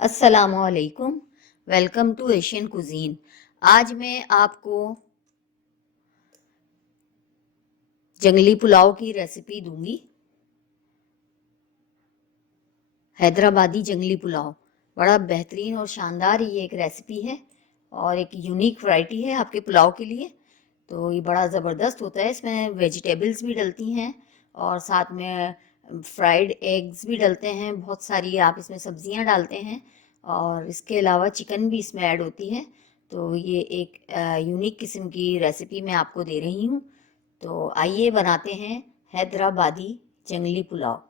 अस्सलामुअलैकुम। Welcome to Asian cuisine. आज मैं आपको जंगली पुलाव की रेसिपी दूंगी। हैदराबादी जंगली पुलाव बड़ा बेहतरीन और शानदार ये एक रेसिपी है और एक यूनिक वैरायटी है आपके पुलाव के लिए। तो ये बड़ा ज़बरदस्त होता है। इसमें वेजिटेबल्स भी डलती हैं और साथ में फ्राइड एग्स भी डलते हैं। बहुत सारी आप इसमें सब्जियां डालते हैं और इसके अलावा चिकन भी इसमें ऐड होती है। तो ये एक यूनिक किस्म की रेसिपी मैं आपको दे रही हूँ। तो आइए बनाते हैं हैदराबादी जंगली पुलाव।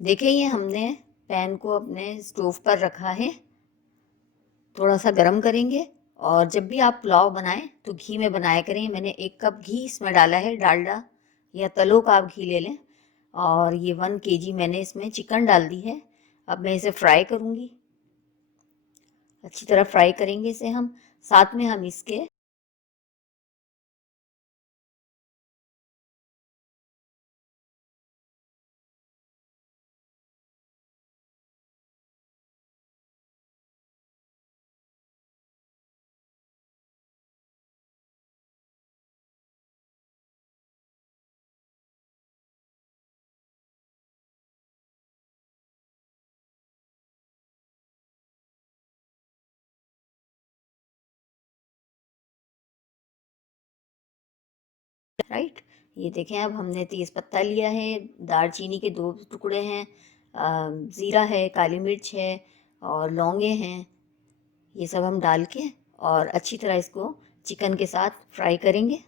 देखिए, ये हमने पैन को अपने स्टोव पर रखा है। थोड़ा सा गरम करेंगे और जब भी आप पुलाव बनाएं तो घी में बनाया करें। मैंने 1 कप घी इसमें डाला है, डालडा या तलो का आप घी ले लें। और ये 1 kg मैंने इसमें चिकन डाल दी है। अब मैं इसे फ्राई करूंगी। अच्छी तरह फ्राई करेंगे इसे हम। साथ में हम इसके राइट, ये देखें, अब हमने तेज पत्ता लिया है, दालचीनी के 2 टुकड़े हैं, ज़ीरा है, काली मिर्च है और लौंगे हैं। ये सब हम डाल के और अच्छी तरह इसको चिकन के साथ फ्राई करेंगे।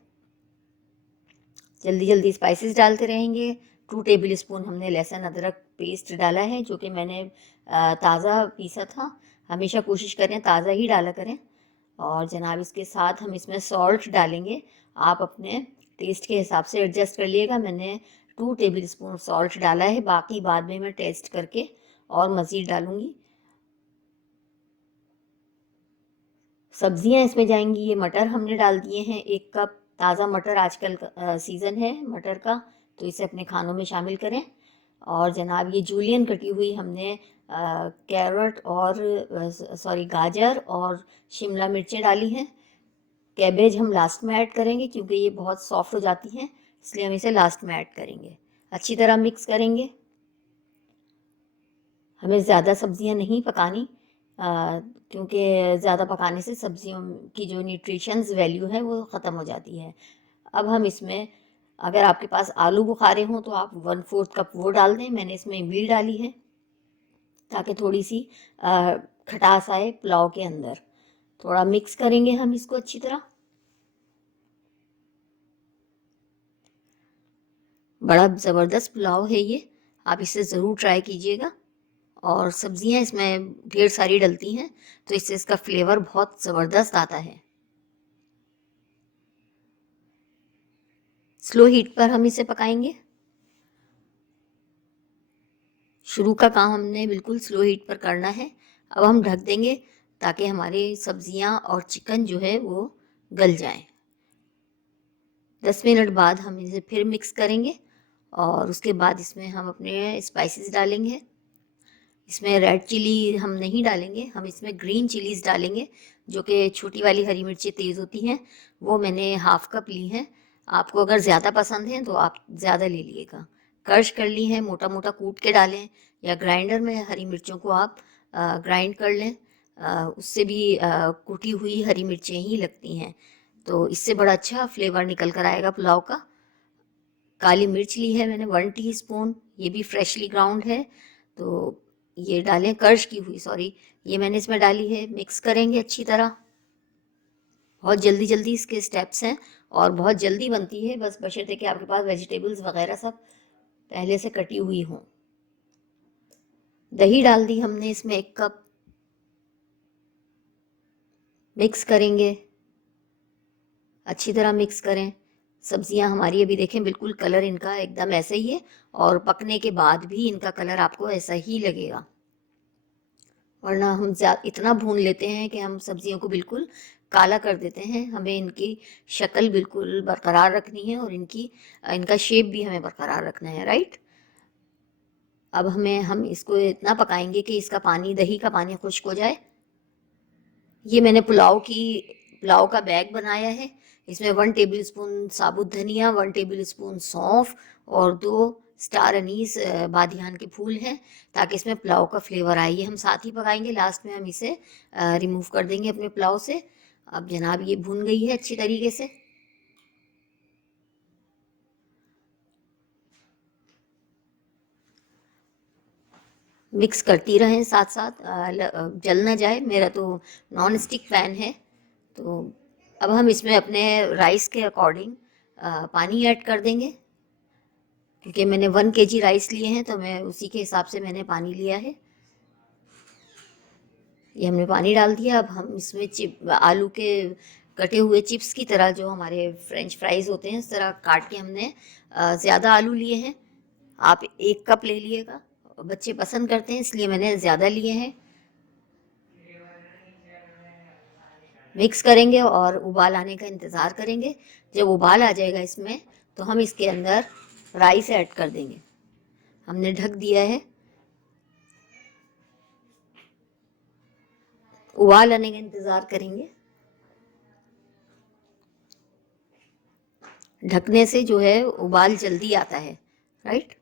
जल्दी जल्दी स्पाइसेस डालते रहेंगे। 2 टेबल स्पून हमने लहसुन अदरक पेस्ट डाला है, जो कि मैंने ताज़ा पीसा था। हमेशा कोशिश करें ताज़ा ही डाला करें। और जनाब, इसके साथ हम इसमें सॉल्ट डालेंगे। आप अपने टेस्ट के हिसाब से एडजस्ट कर लिएगा। मैंने 2 टेबल स्पून सॉल्ट डाला है, बाकी बाद में मैं टेस्ट करके और मज़ीद डालूँगी। सब्जियां इसमें जाएंगी। ये मटर हमने डाल दिए हैं 1 कप। ताज़ा मटर, आजकल सीज़न है मटर का, तो इसे अपने खानों में शामिल करें। और जनाब, ये जूलियन कटी हुई हमने कैरट और सॉरी गाजर और शिमला मिर्चें डाली हैं। कैबेज हम लास्ट में ऐड करेंगे क्योंकि ये बहुत सॉफ्ट हो जाती हैं, इसलिए हम इसे लास्ट में ऐड करेंगे। अच्छी तरह मिक्स करेंगे। हमें ज़्यादा सब्जियां नहीं पकानी, क्योंकि ज़्यादा पकाने से सब्जियों की जो न्यूट्रिशंस वैल्यू है वो ख़त्म हो जाती है। अब हम इसमें, अगर आपके पास आलू बुखारे हों तो आप 1/4 कप वो डाल दें। मैंने इसमें इमली डाली है ताकि थोड़ी सी खटास आए पुलाव के अंदर। थोड़ा मिक्स करेंगे हम इसको अच्छी तरह। बड़ा ज़बरदस्त पुलाव है ये, आप इसे ज़रूर ट्राई कीजिएगा। और सब्जियां इसमें ढेर सारी डलती हैं, तो इससे इसका फ्लेवर बहुत ज़बरदस्त आता है। स्लो हीट पर हम इसे पकाएंगे। शुरू का काम हमने बिल्कुल स्लो हीट पर करना है। अब हम ढक देंगे ताकि हमारी सब्जियां और चिकन जो है वो गल जाए। 10 मिनट बाद हम इसे फिर मिक्स करेंगे और उसके बाद इसमें हम अपने स्पाइसेस डालेंगे। इसमें रेड चिली हम नहीं डालेंगे, हम इसमें ग्रीन चिलीज़ डालेंगे, जो कि छोटी वाली हरी मिर्ची तेज़ होती हैं। वो मैंने 1/2 कप ली हैं। आपको अगर ज़्यादा पसंद है तो आप ज़्यादा ले लीजिएगा। क्रश कर ली हैं, मोटा मोटा कूट के डालें, या ग्राइंडर में हरी मिर्चों को आप ग्राइंड कर लें। उससे भी कुटी हुई हरी मिर्चें ही लगती हैं, तो इससे बड़ा अच्छा फ्लेवर निकल कर आएगा पुलाव का। काली मिर्च ली है मैंने 1 टीस्पून, ये भी फ्रेशली ग्राउंड है, तो ये डालें, क्रश की हुई, सॉरी, ये मैंने इसमें डाली है। मिक्स करेंगे अच्छी तरह। बहुत जल्दी जल्दी इसके स्टेप्स हैं और बहुत जल्दी बनती है, बस बशर्ते कि आपके पास वेजिटेबल्स वगैरह सब पहले से कटी हुई हों। दही डाल दी हमने इसमें 1 कप। मिक्स करेंगे, अच्छी तरह मिक्स करें। सब्जियां हमारी अभी देखें बिल्कुल कलर इनका एकदम ऐसे ही है, और पकने के बाद भी इनका कलर आपको ऐसा ही लगेगा। वरना हम इतना भून लेते हैं कि हम सब्जियों को बिल्कुल काला कर देते हैं। हमें इनकी शक्ल बिल्कुल बरकरार रखनी है और इनका शेप भी हमें बरकरार रखना है, राइट। अब हम इसको इतना पकाएंगे कि इसका पानी, दही का पानी खुश्क हो जाए। ये मैंने पुलाव का बैग बनाया है। इसमें 1 टेबल स्पून साबुत धनिया, 1 टेबल स्पून सौंफ और 2 स्टार अनीस बादियान के फूल हैं, ताकि इसमें पुलाव का फ्लेवर आए। ये हम साथ ही पकाएंगे, लास्ट में हम इसे रिमूव कर देंगे अपने पुलाव से। अब जनाब ये भुन गई है अच्छी तरीके से। मिक्स करती रहें साथ साथ, जल ना जाए। मेरा तो नॉन स्टिक पैन है। तो अब हम इसमें अपने राइस के अकॉर्डिंग पानी ऐड कर देंगे, क्योंकि मैंने 1 केजी राइस लिए हैं तो मैं उसी के हिसाब से मैंने पानी लिया है। ये हमने पानी डाल दिया। अब हम इसमें आलू के कटे हुए चिप्स की तरह, जो हमारे फ्रेंच फ्राइज होते हैं, इस तरह काट के हमने ज़्यादा आलू लिए हैं। आप 1 कप ले लिएगा, बच्चे पसंद करते हैं इसलिए मैंने ज़्यादा लिए हैं। मिक्स करेंगे और उबाल आने का इंतज़ार करेंगे। जब उबाल आ जाएगा इसमें, तो हम इसके अंदर राइस ऐड कर देंगे। हमने ढक दिया है। उबाल आने का इंतज़ार करेंगे। ढकने से जो है उबाल जल्दी आता है, राइट।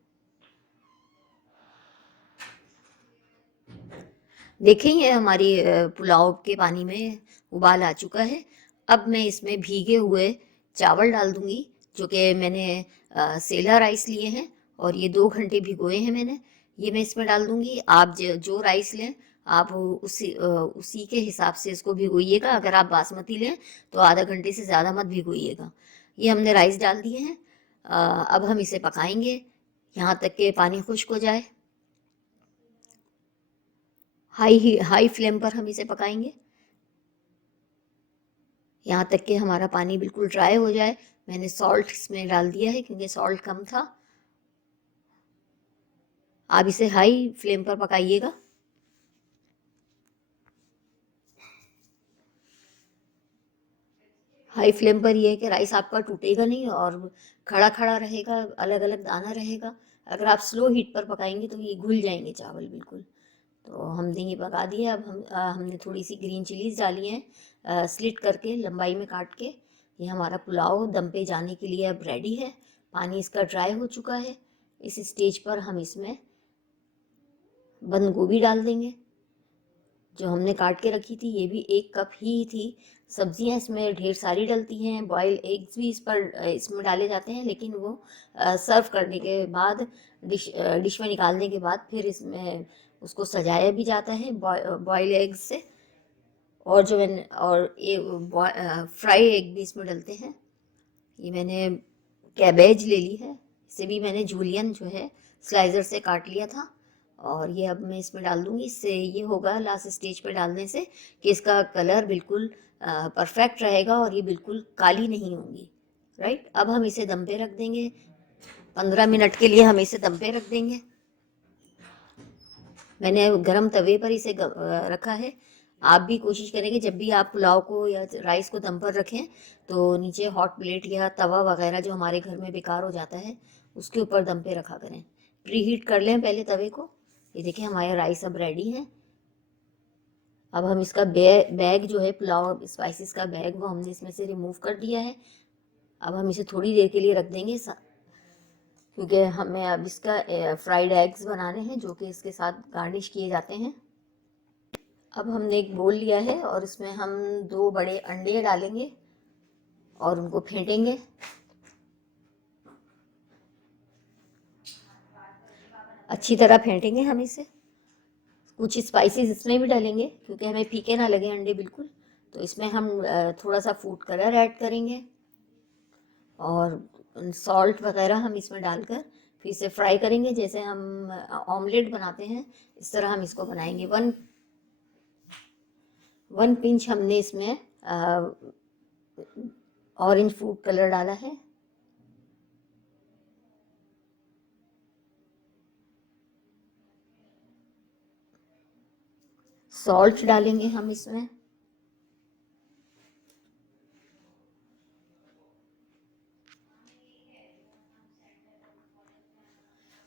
देखें, ये हमारी पुलाव के पानी में उबाल आ चुका है। अब मैं इसमें भीगे हुए चावल डाल दूंगी, जो कि मैंने सेला राइस लिए हैं और ये 2 घंटे भिगोए हैं मैंने। ये मैं इसमें डाल दूंगी। आप जो राइस लें, आप उसी के हिसाब से इसको भिगोइएगा। अगर आप बासमती लें तो आधा घंटे से ज़्यादा मत भिगोइएगा। ये हमने राइस डाल दिए हैं। अब हम इसे पकाएंगे यहाँ तक कि पानी खुश्क हो जाए। हाई फ्लेम पर हम इसे पकाएंगे यहाँ तक कि हमारा पानी बिल्कुल ड्राई हो जाए। मैंने सॉल्ट इसमें डाल दिया है क्योंकि सॉल्ट कम था। आप इसे हाई फ्लेम पर पकाइएगा। हाई फ्लेम पर यह है कि राइस आपका टूटेगा नहीं और खड़ा खड़ा रहेगा, अलग अलग दाना रहेगा। अगर आप स्लो हीट पर पकाएंगे तो ये घुल जाएंगे चावल बिल्कुल। तो हमने ये पका दिया। अब हमने थोड़ी सी ग्रीन चिलीज डाली हैं, स्लिट करके, लंबाई में काट के। ये हमारा पुलाव दम पे जाने के लिए अब रेडी है। पानी इसका ड्राई हो चुका है। इस स्टेज पर हम इसमें बंद गोभी डाल देंगे, जो हमने काट के रखी थी। ये भी 1 कप ही थी। सब्जियां इसमें ढेर सारी डलती हैं। बॉयल एग्स भी इसमें डाले जाते हैं, लेकिन वो सर्व करने के बाद, डिश में निकालने के बाद फिर इसमें उसको सजाया भी जाता है बॉयल एग्स से। और जो मैंने फ्राई एग भी इसमें डलते हैं। ये मैंने कैबेज ले ली है। इसे भी मैंने जूलियन जो है स्लाइजर से काट लिया था। और ये अब मैं इसमें डाल दूंगी। इससे ये होगा लास्ट स्टेज पे डालने से कि इसका कलर बिल्कुल परफेक्ट रहेगा और ये बिल्कुल काली नहीं होंगी, राइट। अब हम इसे दम पे रख देंगे। 15 मिनट के लिए हम इसे दम पे रख देंगे। मैंने गरम तवे पर इसे रखा है। आप भी कोशिश करेंगे जब भी आप पुलाव को या राइस को दम पर रखें तो नीचे हॉट प्लेट या तवा वगैरह जो हमारे घर में बेकार हो जाता है, उसके ऊपर दम पे रखा करें। प्री हीट कर लें पहले तवे को। ये देखिए हमारे राइस अब रेडी हैं। अब हम इसका बैग जो है, पुलाव स्पाइसेस का बैग, वो हमने इसमें से रिमूव कर दिया है। अब हम इसे थोड़ी देर के लिए रख देंगे, क्योंकि हमें अब इसका फ्राइड एग्स बनाने हैं, जो कि इसके साथ गार्निश किए जाते हैं। अब हमने एक बोल लिया है और इसमें हम 2 बड़े अंडे डालेंगे और उनको फेंटेंगे। अच्छी तरह फेंटेंगे हम इसे। कुछ स्पाइसेस इसमें भी डालेंगे क्योंकि हमें फीके ना लगे अंडे बिल्कुल। तो इसमें हम थोड़ा सा फूड कलर ऐड करेंगे और सॉल्ट वगैरह हम इसमें डालकर फिर इसे फ्राई करेंगे, जैसे हम ऑमलेट बनाते हैं इस तरह हम इसको बनाएंगे। 1 पिंच हमने इसमें ऑरेंज फूड कलर डाला है। सॉल्ट डालेंगे हम इसमें।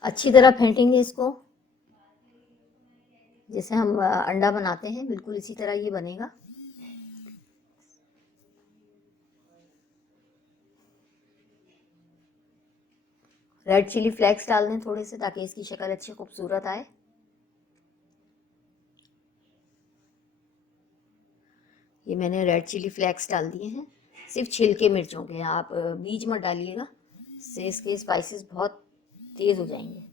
अच्छी तरह फेंटेंगे इसको, जैसे हम अंडा बनाते हैं बिल्कुल इसी तरह ये बनेगा। रेड चिली फ्लेक्स डाल दें थोड़े से, ताकि इसकी शक्ल अच्छी खूबसूरत आए। ये मैंने रेड चिली फ्लेक्स डाल दिए हैं, सिर्फ छिलके मिर्चों के, आप बीज मत डालिएगा, इससे इसके स्पाइसेस बहुत तेज़ हो जाएंगे।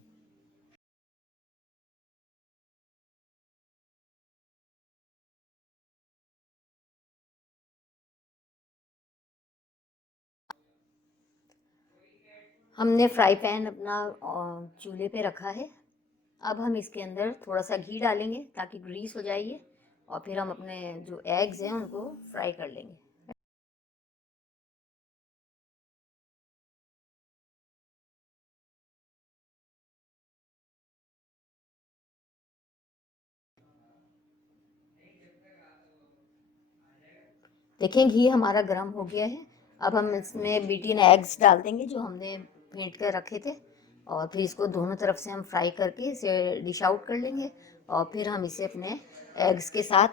हमने फ्राई पैन अपना चूल्हे पे रखा है। अब हम इसके अंदर थोड़ा सा घी डालेंगे ताकि ग्रीस हो जाइए, और फिर हम अपने जो एग्स हैं उनको फ्राई कर लेंगे। देखें घी हमारा गर्म हो गया है। अब हम इसमें बीटन एग्स डाल देंगे जो हमने फेंट कर रखे थे, और फिर इसको दोनों तरफ से हम फ्राई करके इसे डिश आउट कर लेंगे। और फिर हम इसे अपने एग्स के साथ,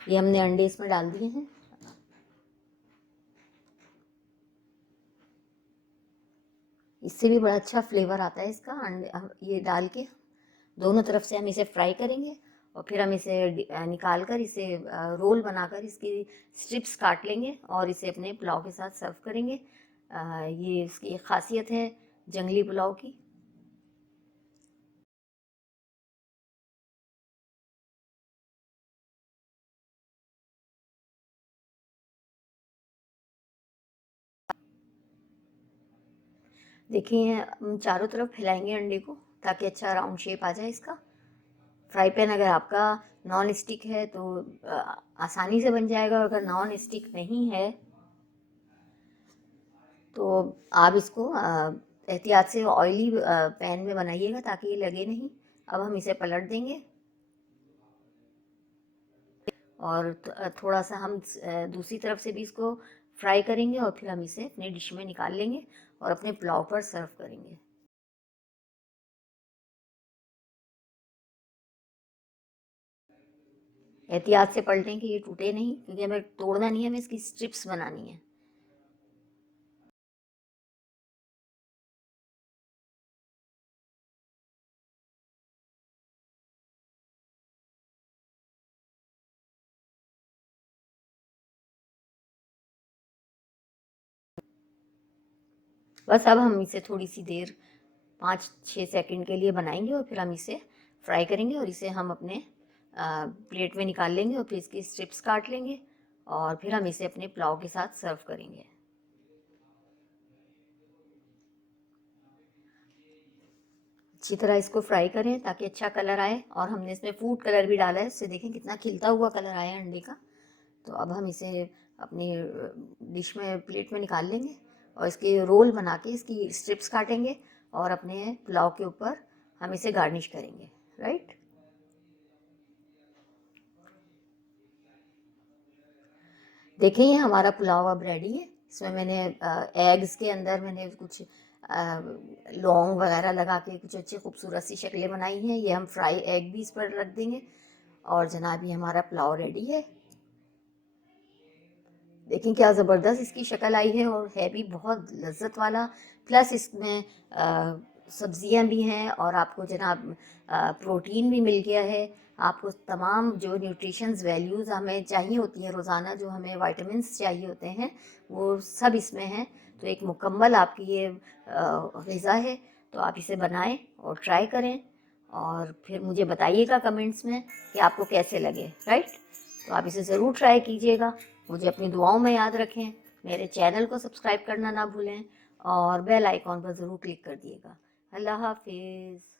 ये हमने अंडे इसमें डाल दिए हैं, इससे भी बड़ा अच्छा फ्लेवर आता है इसका। अंडे ये डाल के दोनों तरफ से हम इसे फ्राई करेंगे, और फिर हम इसे निकाल कर इसे रोल बनाकर इसकी स्ट्रिप्स काट लेंगे और इसे अपने पुलाव के साथ सर्व करेंगे। ये इसकी एक खासियत है जंगली पुलाव की। देखिए हम चारों तरफ फैलाएंगे अंडे को ताकि अच्छा राउंड शेप आ जाए इसका। फ्राई पैन अगर आपका नॉन स्टिक है तो आसानी से बन जाएगा, और अगर नॉन स्टिक नहीं है तो आप इसको एहतियात से ऑयली पैन में बनाइएगा ताकि ये लगे नहीं। अब हम इसे पलट देंगे, और थोड़ा सा हम दूसरी तरफ से भी इसको फ्राई करेंगे, और फिर हम इसे अपने डिश में निकाल लेंगे और अपने पुलाव पर सर्व करेंगे। एहतियात से पलटें कि ये टूटे नहीं, क्योंकि हमें तोड़ना नहीं है, हमें इसकी स्ट्रिप्स बनानी है। बस अब हम इसे थोड़ी सी देर 5-6 सेकंड के लिए बनाएंगे, और फिर हम इसे फ्राई करेंगे, और इसे हम अपने प्लेट में निकाल लेंगे, और फिर इसकी स्ट्रिप्स काट लेंगे, और फिर हम इसे अपने पुलाव के साथ सर्व करेंगे। अच्छी तरह इसको फ्राई करें ताकि अच्छा कलर आए, और हमने इसमें फूड कलर भी डाला है, इससे देखें कितना खिलता हुआ कलर आया है अंडे का। तो अब हम इसे अपनी डिश में प्लेट में निकाल लेंगे, और इसके रोल बना के इसकी स्ट्रिप्स काटेंगे, और अपने पुलाव के ऊपर हम इसे गार्निश करेंगे। राइट, देखें ये हमारा पुलाव अब रेडी है। इसमें मैंने एग्स के अंदर मैंने कुछ लौंग वगैरह लगा के कुछ अच्छी खूबसूरत सी शक्लें बनाई हैं। ये हम फ्राई एग भी इस पर रख देंगे, और जनाब ये हमारा पुलाव रेडी है। देखें क्या ज़बरदस्त इसकी शक्ल आई है, और है भी बहुत लज्जत वाला। प्लस इसमें सब्जियां भी हैं, और आपको जनाब प्रोटीन भी मिल गया है। आपको तमाम जो न्यूट्रिशंस वैल्यूज़ हमें चाहिए होती हैं रोज़ाना, जो हमें वाइटामिन्स चाहिए होते हैं, वो सब इसमें हैं। तो एक मुकम्मल आपकी ये ग़िज़ा है। तो आप इसे बनाएं और ट्राई करें, और फिर मुझे बताइएगा कमेंट्स में कि आपको कैसे लगे। राइट, तो आप इसे ज़रूर ट्राई कीजिएगा। मुझे अपनी दुआओं में याद रखें। मेरे चैनल को सब्सक्राइब करना ना भूलें, और बेल आइकॉन पर ज़रूर क्लिक कर दिएगा। अल्लाह हाफिज़।